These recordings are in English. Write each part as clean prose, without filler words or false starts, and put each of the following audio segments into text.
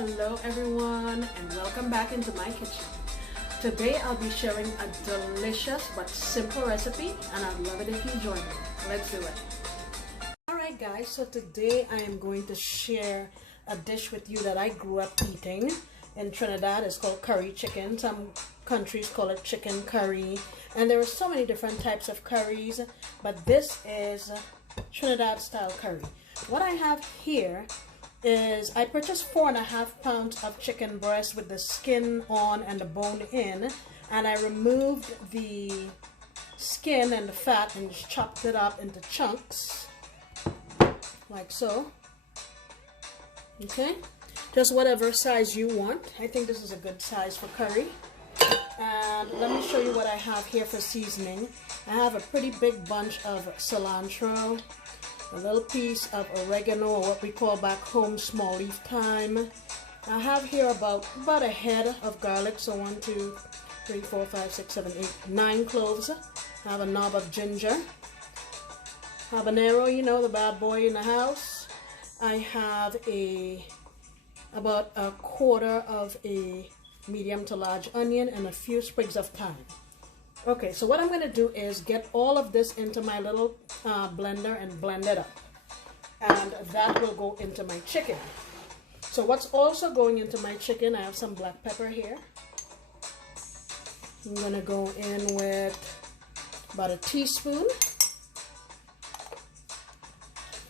Hello everyone and welcome back into my kitchen. Today I'll be sharing a delicious but simple recipe and I'd love it if you join me. Let's do it. Alright guys, so today I am going to share a dish with you that I grew up eating in Trinidad. It's called curried chicken. Some countries call it chicken curry, and there are so many different types of curries, but this is Trinidad style curry. What I have here is I purchased 4.5 pounds of chicken breast with the skin on and the bone in, and I removed the skin and the fat and just chopped it up into chunks like so. Okay, just whatever size you want. I think this is a good size for curry. And let me show you what I have here for seasoning. I have a pretty big bunch of cilantro, a little piece of oregano, or what we call back home small leaf thyme. I have here about a head of garlic, so 1, 2, 3, 4, 5, 6, 7, 8, 9 cloves. I have a knob of ginger. Habanero, you know, the bad boy in the house. I have about a quarter of a medium to large onion and a few sprigs of thyme. Okay, so what I'm going to do is get all of this into my little blender and blend it up. And that will go into my chicken. So what's also going into my chicken, I have some black pepper here. I'm going to go in with about a teaspoon.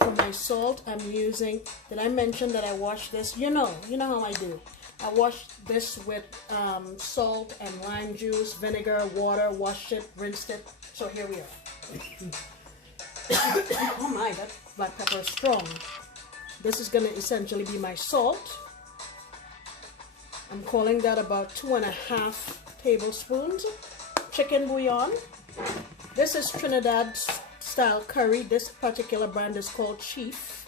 For my salt, I'm using, did I mention that I washed this? You know how I do. I washed this with salt and lime juice, vinegar, water, washed it, rinsed it. So here we are. Oh my, that black pepper is strong. This is going to essentially be my salt. I'm calling that about 2.5 tablespoons. Chicken bouillon. This is Trinidad style curry. This particular brand is called Chief.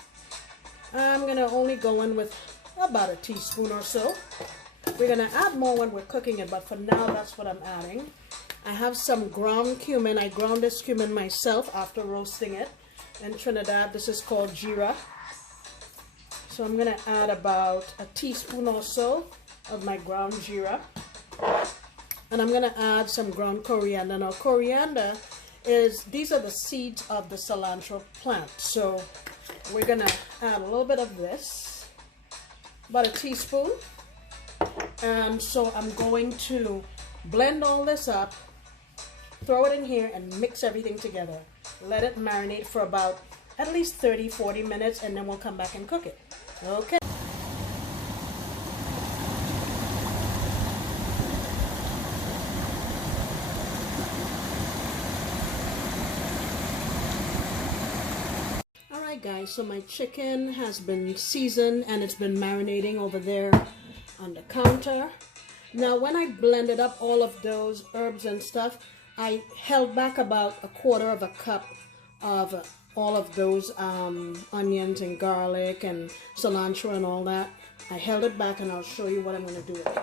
I'm going to only go in with about a teaspoon or so. We're going to add more when we're cooking it, but for now that's what I'm adding. I have some ground cumin. I ground this cumin myself after roasting it. In Trinidad, this is called jeera. So I'm going to add about a teaspoon or so of my ground jeera. And I'm going to add some ground coriander. Now coriander these are the seeds of the cilantro plant. So we're going to add a little bit of this. About a teaspoon. And so I'm going to blend all this up, throw it in here and mix everything together. Let it marinate for about at least 30-40 minutes, and then we'll come back and cook it. Okay. Guys, so my chicken has been seasoned and it's been marinating over there on the counter. Now when I blended up all of those herbs and stuff, I held back about a quarter of a cup of all of those onions and garlic and cilantro and all that. I held it back and I'll show you what I'm going to do with it.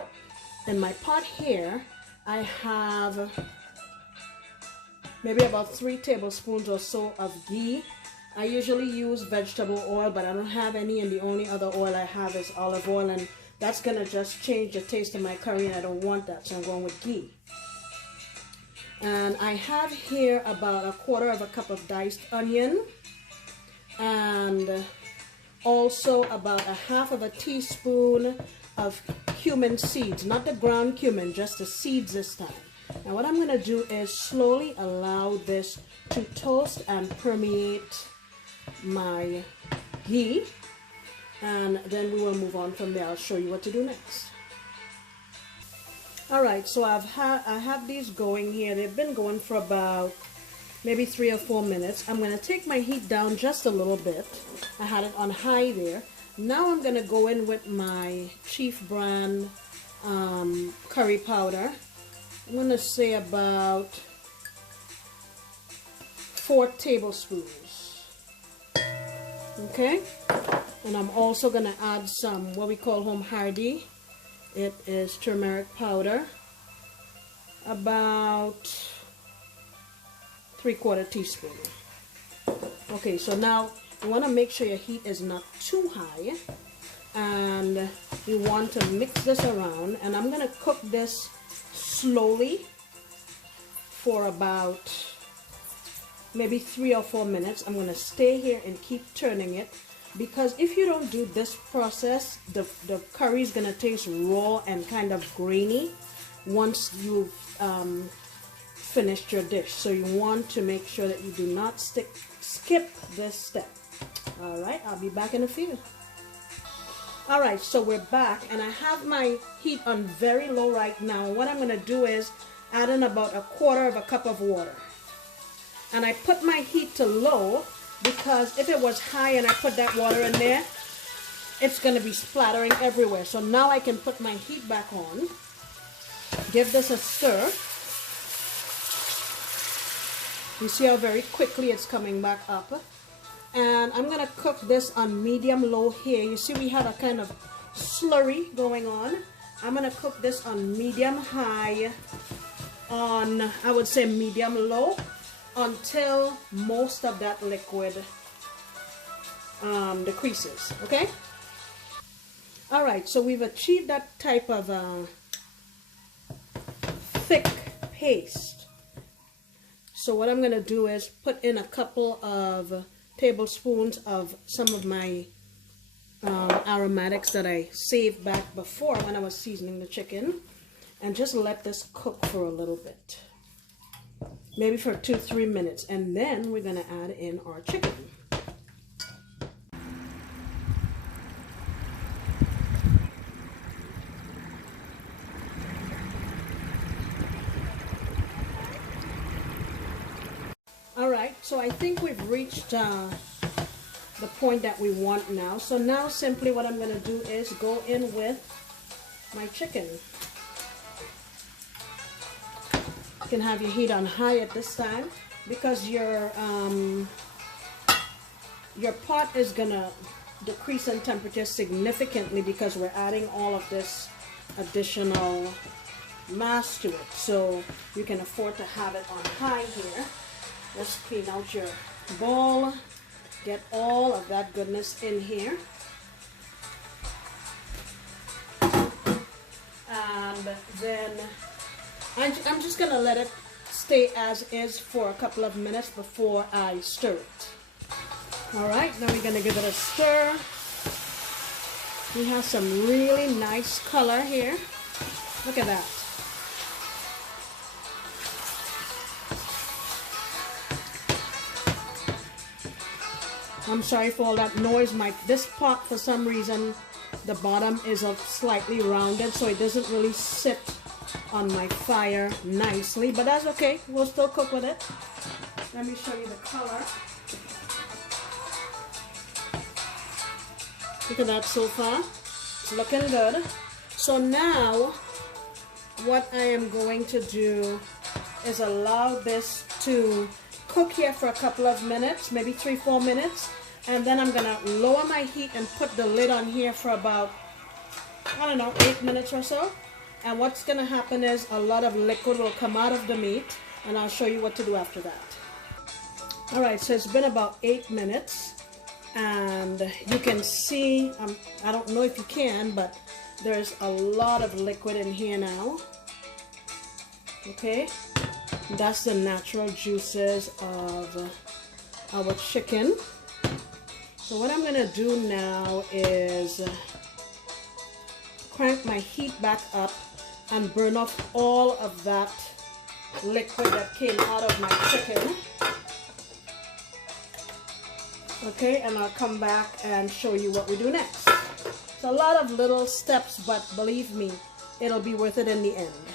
In my pot here, I have maybe about 3 tablespoons or so of ghee. I usually use vegetable oil, but I don't have any, and the only other oil I have is olive oil, and that's going to just change the taste of my curry, and I don't want that, so I'm going with ghee. And I have here about a quarter of a cup of diced onion, and also about a half of a teaspoon of cumin seeds, not the ground cumin, just the seeds this time. Now what I'm going to do is slowly allow this to toast and permeate my ghee, and then we will move on from there. I'll show you what to do next. Alright, so I have these going here. They've been going for about maybe 3 or 4 minutes. I'm going to take my heat down just a little bit. I had it on high there. Now I'm going to go in with my Chief brand curry powder. I'm going to say about 4 tablespoons. Okay, and I'm also going to add some what we call home hardy. It is turmeric powder, about 3/4 teaspoon. Okay, so now you want to make sure your heat is not too high. and you want to mix this around, and I'm going to cook this slowly for about maybe 3 or 4 minutes. I'm going to stay here and keep turning it, because if you don't do this process, the curry is going to taste raw and kind of grainy once you've finished your dish. So you want to make sure that you do not skip this step. All right, I'll be back in a few. All right, so we're back, and I have my heat on very low right now. What I'm going to do is add in about 1/4 cup of water. And I put my heat to low because if it was high and I put that water in there, it's going to be splattering everywhere. So now I can put my heat back on. Give this a stir. You see how very quickly it's coming back up. And I'm going to cook this on medium-low here. You see we have a kind of slurry going on. I'm going to cook this on medium-high on, I would say, medium-low until most of that liquid decreases, okay? All right, so we've achieved that type of thick paste. So what I'm going to do is put in a couple of tablespoons of some of my aromatics that I saved back before when I was seasoning the chicken, and just let this cook for a little bit, maybe for 2-3 minutes, and then we're going to add in our chicken. All right, so I think we've reached the point that we want now. So now simply what I'm going to do is go in with my chicken. You can have your heat on high at this time, because your pot is going to decrease in temperature significantly because we're adding all of this additional mass to it. So you can afford to have it on high here. Just clean out your bowl, get all of that goodness in here, and then I'm just going to let it stay as is for a couple of minutes before I stir it. Alright, now we're going to give it a stir. We have some really nice color here. Look at that. I'm sorry for all that noise. This pot, for some reason, the bottom is slightly rounded, so it doesn't really sit on my fire nicely, but that's okay. We'll still cook with it. Let me show you the color. Look at that so far. It's looking good. So now, what I am going to do is allow this to cook here for a couple of minutes, maybe 3-4 minutes, and then I'm gonna lower my heat and put the lid on here for about, I don't know, 8 minutes or so. And what's gonna happen is a lot of liquid will come out of the meat, and I'll show you what to do after that. All right, so it's been about 8 minutes, and you can see, I don't know if you can, but there's a lot of liquid in here now. Okay, that's the natural juices of our chicken. So what I'm gonna do now is crank my heat back up and burn off all of that liquid that came out of my chicken. Okay, and I'll come back and show you what we do next. It's a lot of little steps, but believe me, it'll be worth it in the end.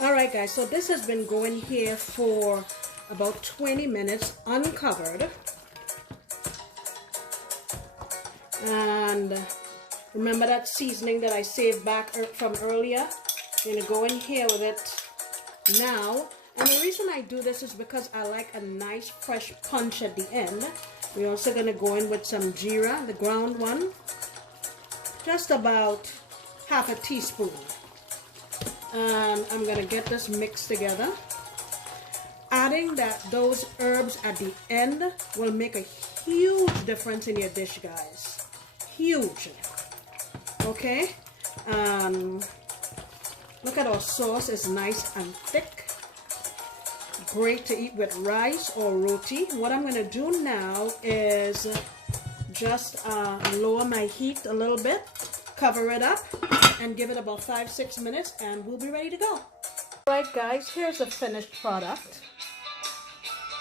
Alright guys, so this has been going here for about 20 minutes uncovered. And remember that seasoning that I saved back from earlier? I'm going to go in here with it now. And the reason I do this is because I like a nice fresh punch at the end. We're also going to go in with some jeera, the ground one. Just about half a teaspoon. And I'm going to get this mixed together. Adding those herbs at the end will make a huge difference in your dish, guys. huge. Okay, look at our sauce, is nice and thick. Great to eat with rice or roti. What I'm going to do now is just lower my heat a little bit, cover it up, and give it about 5-6 minutes, and we'll be ready to go. Alright guys, here's the finished product.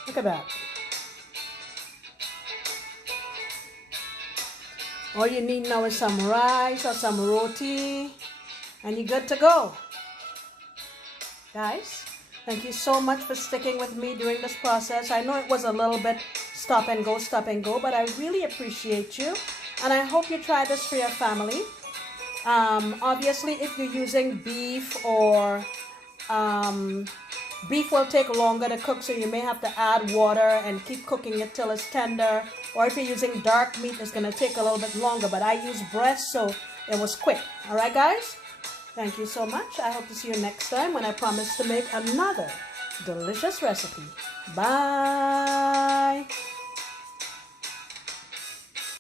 Look at that. All you need now is some rice or some roti, and you're good to go. Guys, thank you so much for sticking with me during this process. I know it was a little bit stop and go, but I really appreciate you. And I hope you try this for your family. Obviously, if you're using beef or beef will take longer to cook, so you may have to add water and keep cooking it till it's tender. Or if you're using dark meat, it's going to take a little bit longer. But I use breast, so it was quick. Alright guys? Thank you so much. I hope to see you next time when I promise to make another delicious recipe. Bye!